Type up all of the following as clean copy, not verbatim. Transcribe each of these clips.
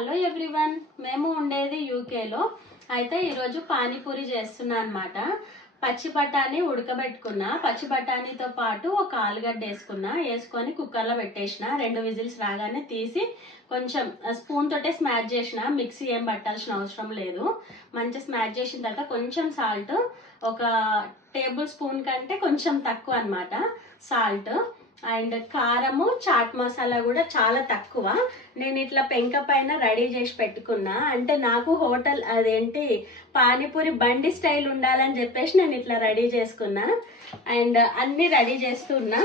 Hello everyone, మేము ఉండేది యూకేలో. అయితే ఈరోజు పానీపూరి చేస్తున్నా అనమాట. పచ్చి బఠానీ ఉడకబెట్టుకున్నా. పచ్చి బఠానీతో పాటు ఒక ఆలుగడ్డ వేసుకొని కుక్కర్లో పెట్టేసిన. 2 విజిల్స్ రాగానే తీసి కొంచెం స్పూన్ తోటే స్మాష్ చేసిన. మిక్సీ ఏం పట్టాల్సిన అవసరం లేదు. మంచిగా స్మాష్ చేసిన తర్వాత కొంచెం సాల్ట్, ఒక టేబుల్ స్పూన్ కంటే కొంచెం తక్కువ అనమాట సాల్ట్, అండ్ కారము, చాట్ మసాలా కూడా చాలా తక్కువ. నేను ఇట్లా పెంక పైన రెడీ చేసి పెట్టుకున్నా. అంటే నాకు హోటల్ అదేంటి పానీపూరి బండి స్టైల్ ఉండాలని చెప్పేసి నేను ఇట్లా రెడీ చేసుకున్నా. అండ్ అన్ని రెడీ చేస్తున్నా.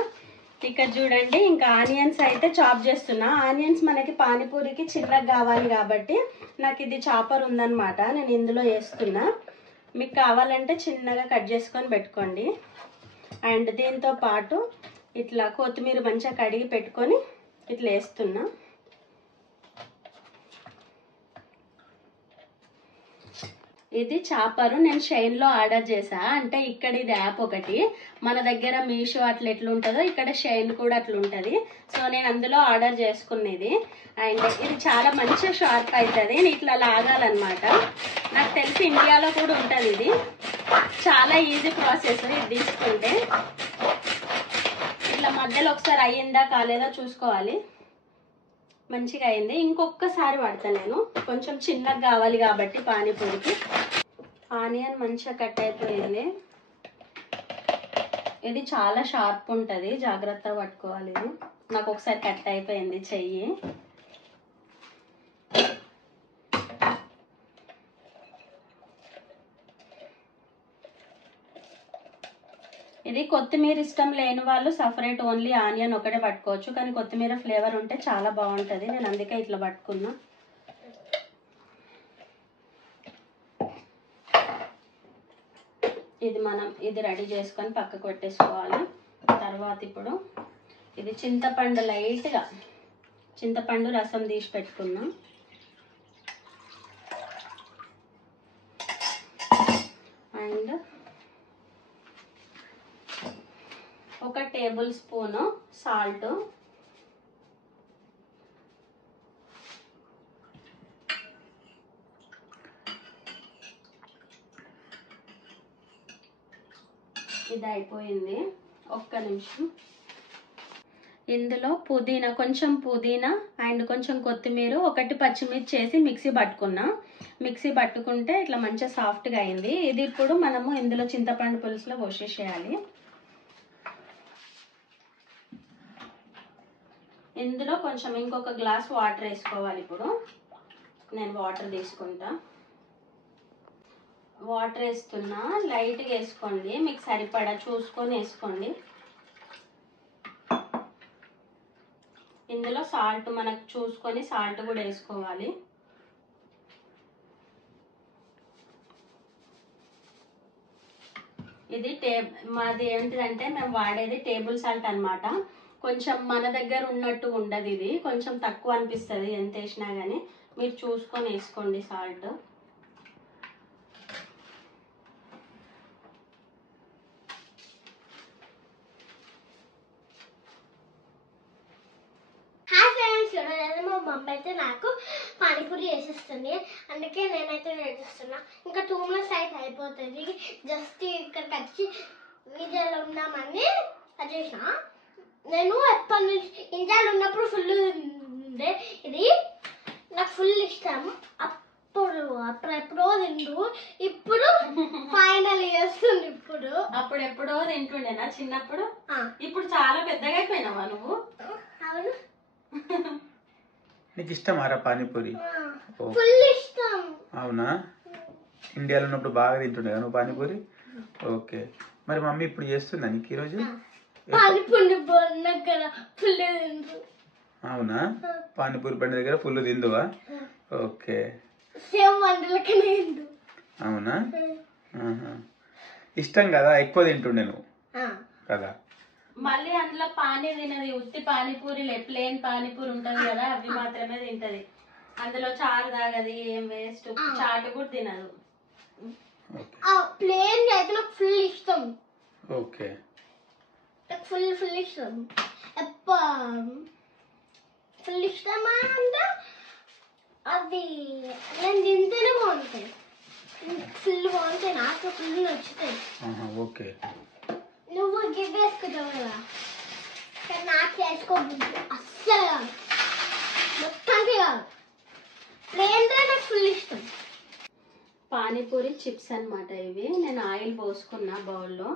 ఇక్కడ చూడండి, ఇంకా ఆనియన్స్ అయితే చాప్ చేస్తున్నా. ఆనియన్స్ మనకి పానీపూరికి చిన్నగా కావాలి కాబట్టి నాకు ఇది చాపర్ ఉందన్నమాట, నేను ఇందులో వేస్తున్నా. మీకు కావాలంటే చిన్నగా కట్ చేసుకొని పెట్టుకోండి. అండ్ దీంతో పాటు ఇట్లా కొత్తిమీర మంచిగా కడిగి పెట్టుకొని ఇట్లా వేస్తున్నా. ఇది చాపరు నేను షైన్లో ఆర్డర్ చేసా. అంటే ఇక్కడ ఇది యాప్ ఒకటి, మన దగ్గర మీషో అట్లా ఎట్లుంటుందో ఇక్కడ షైన్ కూడా అట్లా ఉంటుంది. సో నేను అందులో ఆర్డర్ చేసుకునేది. అండ్ ఇది చాలా మంచిగా షార్ప్ అవుతుంది. ఇట్లా లాగాలన్నమాట. నాకు తెలిసి ఇండియాలో కూడా ఉంటుంది. ఇది చాలా ఈజీ ప్రాసెస్. ఇది తీసుకుంటే ఇట్లా మధ్యలో ఒకసారి అయ్యిందా కాలేదో చూసుకోవాలి. మంచిగా అయింది. ఇంకొకసారి పడతా నేను, కొంచెం చిన్నగా కావాలి కాబట్టి పానీపూరికి. ఆనియన్ మంచిగా కట్ అయిపోయింది. ఇది చాలా షార్ప్ ఉంటుంది, జాగ్రత్తగా పట్టుకోవాలి. ఇది నాకు ఒకసారి కట్ అయిపోయింది చెయ్యి. ఇది కొత్తిమీర ఇష్టం లేని వాళ్ళు సపరేట్ ఓన్లీ ఆనియన్ ఒకటే పట్టుకోవచ్చు, కానీ కొత్తిమీర ఫ్లేవర్ ఉంటే చాలా బాగుంటుంది. నేను అందుకే ఇట్లా పట్టుకున్నా. ఇది మనం రెడీ చేసుకొని పక్కకు పెట్టేసుకోవాలి. తర్వాత ఇప్పుడు ఇది చింతపండు, లైట్గా చింతపండు రసం తీసి పెట్టుకున్నాం. అండ్ ఒక టేబుల్ స్పూను సాల్ట్, ఇది అయిపోయింది. ఒక్క నిమిషం. ఇందులో పుదీనా, కొంచెం పుదీనా అండ్ కొంచెం కొత్తిమీర, ఒకటి పచ్చిమిర్చి చేసి మిక్సీ పట్టుకున్నా. మిక్సీ పట్టుకుంటే ఇట్లా మంచిగా సాఫ్ట్గా అయింది. ఇది ఇప్పుడు మనము ఇందులో చింతపండు పులుసులో పోసేసేయాలి. ఇందులో కొంచెం ఇంకొక గ్లాస్ వాటర్ వేసుకోవాలి. ఇప్పుడు నేను వాటర్ తీసుకుంటా. వాటర్ వేస్తున్నా, లైట్గా వేసుకోండి, మీకు సరిపడా చూసుకొని వేసుకోండి. ఇందులో సాల్ట్ మనకు చూసుకొని సాల్ట్ కూడా వేసుకోవాలి. ఇది మాది ఏంటిదంటే మేము వాడేది టేబుల్ సాల్ట్ అన్నమాట. కొంచెం మన దగ్గర ఉన్నట్టు ఉండదు, ఇది కొంచెం తక్కువ అనిపిస్తుంది ఎంత వేసినా కానీ. మీరు చూసుకొని వేసుకోండి సాల్ట్. మా మమ్మీ అయితే నాకు పానీపూరి వేసిస్తుంది, అందుకే నేనైతే వేసిస్తున్నా. ఇంకా 2 మినిట్స్ అయితే అయిపోతుంది. జస్ట్ ఇక్కడికి వచ్చి వీడియోలో ఉన్నామని అది చేసిన. నేను ఎప్పటి నుంచి ఇండియాలో ఉన్నప్పుడు ఫుల్ ఉండే ఇది, నాకు ఫుల్ ఇష్టం. అప్పుడెప్పుడో తిండు, ఇప్పుడు ఫైనల్ చేస్తుంది. అప్పుడు ఎప్పుడో తింటుండేనా చిన్నప్పుడు? ఇప్పుడు చాలా పెద్దగా అయిపోయినావా నువ్వు? అవును. నీకు ఇష్టమారా పానీపూరి? ఫుల్ ఇష్టం. అవునా? ఇండియాలో ఉన్నప్పుడు బాగా తింటుండే కదా నువ్వు పానీపూరి? ఓకే. మరి మమ్మీ ఇప్పుడు చేస్తుందా నీకు ఈరోజు? అవునా? పానీపూరి బండి దగ్గర ఫుల్ తిందువా? ఓకే. అవునా? ఇష్టం కదా, ఎక్కువ తింటుండే నువ్వు కదా. మళ్ళీ అందులో పానీ తినది, ఉత్తి పానీపూరి ప్లేన్ పానీపూరి ఉంటది కదా, అవి మాత్రమే తింటది. అందులో చారు తాగది, ఏం వేస్ట్. చాటు కూడా తినదు. ప్లేన్ అయితే నాకు ఫుల్ ఇష్టం. ఓకే. ఫుల్ ఇష్టం. ఫుల్ ఇష్టమా అంటే అది నేను తింటేనే బాగుంటాయి, ఫుల్ బాగుంటాయి, నాకు ఫుల్ నచ్చుతాయి. ఓకే. నువ్వు గిడ్డ వేసుకుంటావు కదా, కానీ నాకు వేసుకోబుద్ది అస్సలు కాదు, మొత్తానికి కాదు. ప్లేన్గా నాకు ఫుల్ ఇష్టం. పానీపూరి చిప్స్ అన్నమాట ఇవి. నేను ఆయిల్ పోసుకున్నా బౌల్లో.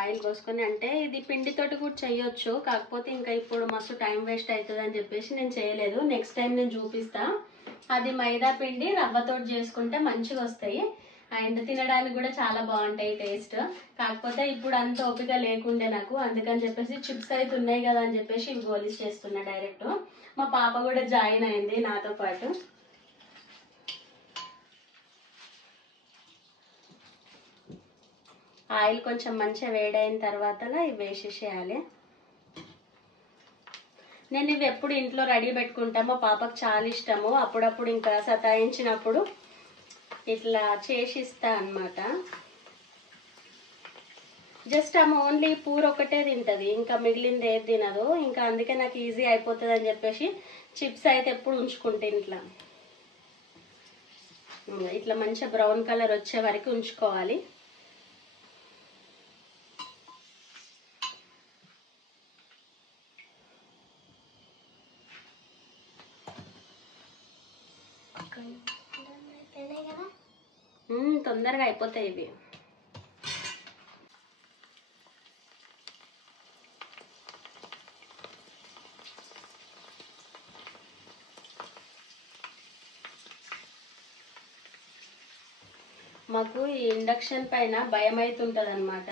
ఆయిల్ పోసుకొని, అంటే ఇది పిండితోటి కూడా చేయొచ్చు, కాకపోతే ఇంకా ఇప్పుడు మస్తు టైం వేస్ట్ అవుతుంది అని చెప్పేసి నేను చేయలేదు. నెక్స్ట్ టైం నేను చూపిస్తా. అది మైదా పిండి రవ్వతోటి చేసుకుంటే మంచిగా వస్తాయి అండ్ తినడానికి కూడా చాలా బాగుంటాయి టేస్ట్. కాకపోతే ఇప్పుడు అంత ఓపిక లేకుండే నాకు, అందుకని చెప్పేసి చిప్స్ అయితే ఉన్నాయి కదా అని చెప్పేసి ఇవి గోలీస్ చేస్తున్నా డైరెక్ట్. మా పాప కూడా జాయిన్ అయింది నాతో పాటు. ఆయిల్ కొంచెం మంచిగా వేడైన తర్వాత ఇవి వేసేసేయాలి. నేను ఇవి ఎప్పుడు ఇంట్లో రెడీ పెట్టుకుంటా, మా పాపకు చాలా ఇష్టము. అప్పుడప్పుడు ఇంకా సతాయించినప్పుడు ఇట్లా చేసి ఇస్తా అన్నమాట. జస్ట్ ఆమె ఓన్లీ పూర ఒకటే తింటుంది, ఇంకా మిగిలింది ఏది తినదు. ఇంకా అందుకే నాకు ఈజీ అయిపోతుంది అని చెప్పేసి చిప్స్ అయితే ఎప్పుడు ఉంచుకుంటే ఇంట్లో. ఇట్లా మంచిగా బ్రౌన్ కలర్ వచ్చే వరకు ఉంచుకోవాలి. తొందరగా అయిపోతాయి ఇవి. మాకు ఈ ఇండక్షన్ పైన భయం అవుతుంటది అనమాట.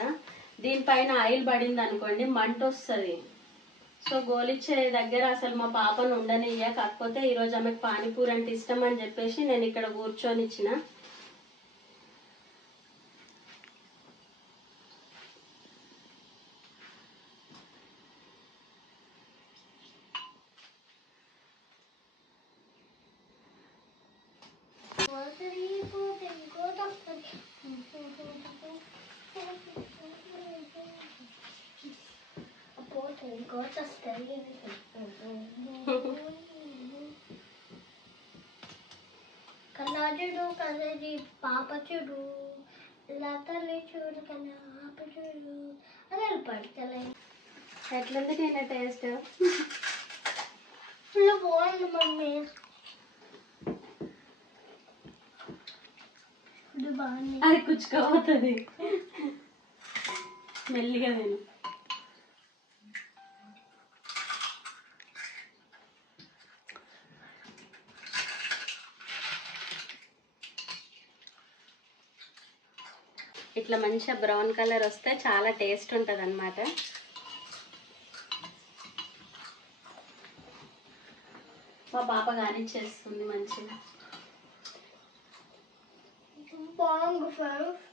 దీనిపైన ఆయిల్ పడింది అనుకోండి మంట వస్తుంది. సో గోలిచ్చే దగ్గర అసలు మా పాపను ఉండనియ్య. కాకపోతే ఈరోజు ఆమెకు పానీపూరి అంటే ఇష్టం అని చెప్పేసి నేను ఇక్కడ కూర్చొని ఇచ్చిన. కన్నా చూడు కన్నది పాప చూడు, లతల్ని చూడు కన్నా పాప చూడు, అదే పడతలే. ఎట్లుంది నేను టేస్ట్? ఫుల్ బాగుంది మమ్మీ, ఫుల్ బాగుంది. అది కుచ్చుకోపోతుంది మెల్లిగా నేను. ఇట్లా మంచిగా బ్రౌన్ కలర్ వస్తే చాలా టేస్ట్ ఉంటుంది అన్నమాట. మా పాప కానిచ్చేస్తుంది మంచిగా. బాగుంది ఫ్రెండ్స్,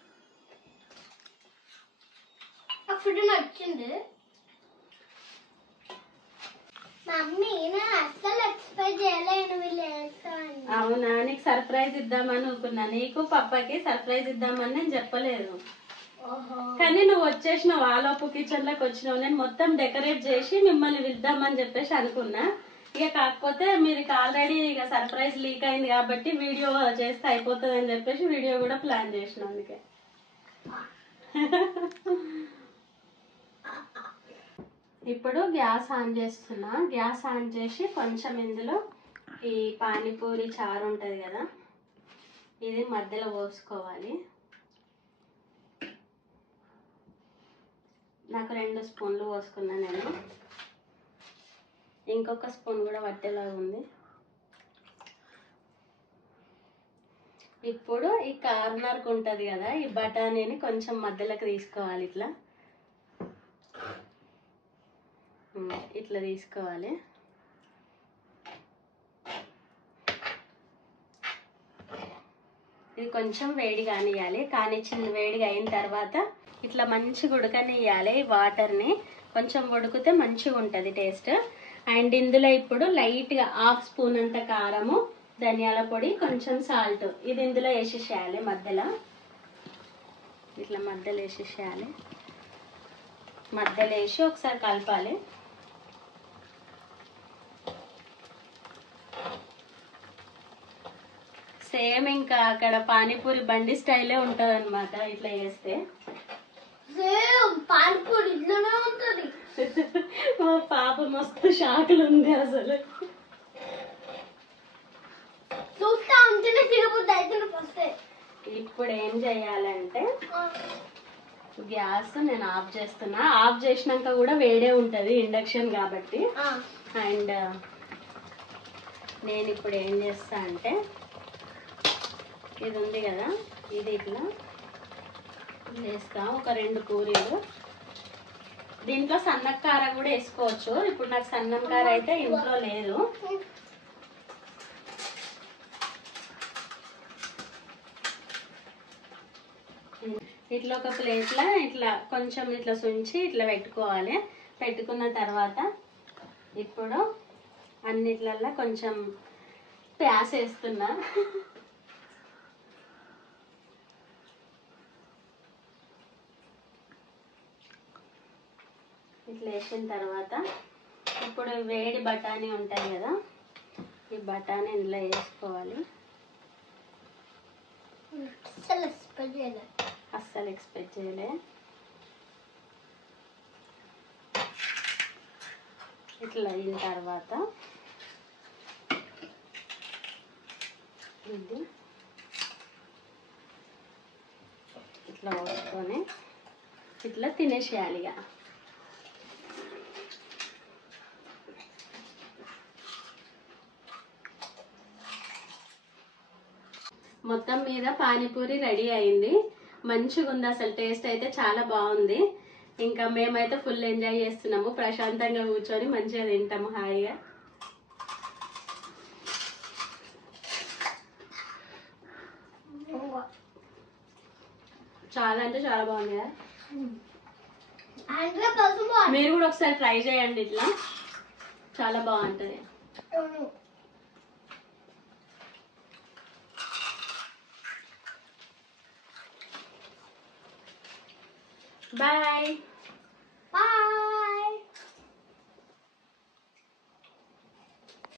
ఆ ఫుడ్ నచ్చింది. మమ్మీ నేను అస్సలు ఎక్స్పెక్ట్ చేయలేను వీళ్ళు వేస్తామని. అవునా, నీకు సర్ప్రైజ్ ఇద్దామని అనుకున్నా. నీకు పప్పకి సర్ప్రైజ్ ఇద్దామని నేను చెప్పలేదు, కానీ నువ్వు వచ్చేసినావు. ఆలోపు కిచెన్ లోకి వచ్చినావు. నేను మొత్తం డెకరేట్ చేసి మిమ్మల్ని పిలుద్దామని చెప్పేసి అనుకున్నా. ఇక కాకపోతే మీరు ఆల్రెడీ ఇక సర్ప్రైజ్ లీక్ అయింది కాబట్టి వీడియో చేస్తే అయిపోతుంది అని చెప్పేసి వీడియో కూడా ప్లాన్ చేసిన. అందుకే ఇప్పుడు గ్యాస్ ఆన్ చేస్తున్నా. గ్యాస్ ఆన్ చేసి కొంచెం ఇందులో ఈ పానీపూరి చారు ఉంటుంది కదా, ఇది మధ్యలో పోసుకోవాలి. నాకు 2 స్పూన్లు పోసుకున్నా నేను. ఇంకొక స్పూన్ కూడా పట్టేలాగా ఉంది. ఇప్పుడు ఈ కార్నర్కి ఉంటుంది కదా, ఈ బఠానీని కొంచెం మధ్యలోకి తీసుకోవాలి. ఇట్లా తీసుకోవాలి. ఇది కొంచెం వేడి కానియాలి. కానిచ్చిన వేడిగా అయిన తర్వాత ఇట్లా మంచిగా ఉడకనియాలి. వాటర్ని కొంచెం ఉడికితే మంచిగా ఉంటుంది టేస్ట్. అండ్ ఇందులో ఇప్పుడు లైట్గా 1/2 స్పూన్ అంత కారము, ధనియాల పొడి, కొంచెం సాల్ట్ ఇది ఇందులో వేసేసేయాలి. మధ్యలో ఇట్లా మధ్యలో వేసేసేయాలి. మధ్యలో వేసి ఒకసారి కలపాలి. సేమ్ ఇంకా అక్కడ పానీపూరి బండి స్టైలే ఉంటది అనమాట ఇట్లా చేస్తే. పానీపూరి ఇట్లనే ఉంటది. మా పాప మస్తు షాకులు ఉంది అసలు. చూస్తా ఉంటేనే తినబుద్ధి అవుతుంది ఫస్ట్. ఇప్పుడు ఏం చేయాలంటే గ్యాస్ నేను ఆఫ్ చేస్తున్నా. ఆఫ్ చేసినాక కూడా వేడే ఉంటది ఇండక్షన్ కాబట్టి. అండ్ నేను ఇప్పుడు ఏం చేస్తా అంటే ఇది ఉంది కదా, ఇది ఇట్లా వేస్తా ఒక 2 పూరీలు. దీంట్లో సన్నం కార కూడా వేసుకోవచ్చు. ఇప్పుడు నాకు సన్నం కార అయితే ఇంట్లో లేదు. ఇట్లా ఒక ప్లేట్లో ఇట్లా కొంచెం ఇట్లా సుంచి ఇట్లా పెట్టుకోవాలి. పెట్టుకున్న తర్వాత ఇప్పుడు అన్నిట్లల్లో కొంచెం ప్యాస్ వేస్తున్నా. ఇట్లా వేసిన తర్వాత ఇప్పుడు వేడి బఠానీ ఉంటాయి కదా, ఈ బఠానీ ఇందులో వేసుకోవాలి. అస్సలు ఎక్స్పెక్ట్ చేయలే. ఇట్లా అయిన తర్వాత ఇది ఇట్లా పోసుకొని ఇట్లా తినేసేయాలి. ఇక మొత్తం మీద పానీపూరి రెడీ అయింది. మంచిగా ఉంది అసలు, టేస్ట్ అయితే చాలా బాగుంది. ఇంకా మేమైతే ఫుల్ ఎంజాయ్ చేస్తున్నాము. ప్రశాంతంగా కూర్చొని మంచిగా తింటాము హాయిగా. చాలా అంటే చాలా బాగుంది కదా. మీరు కూడా ఒకసారి ట్రై చేయండి, ఇట్లా చాలా బాగుంటుంది. Bye. Bye.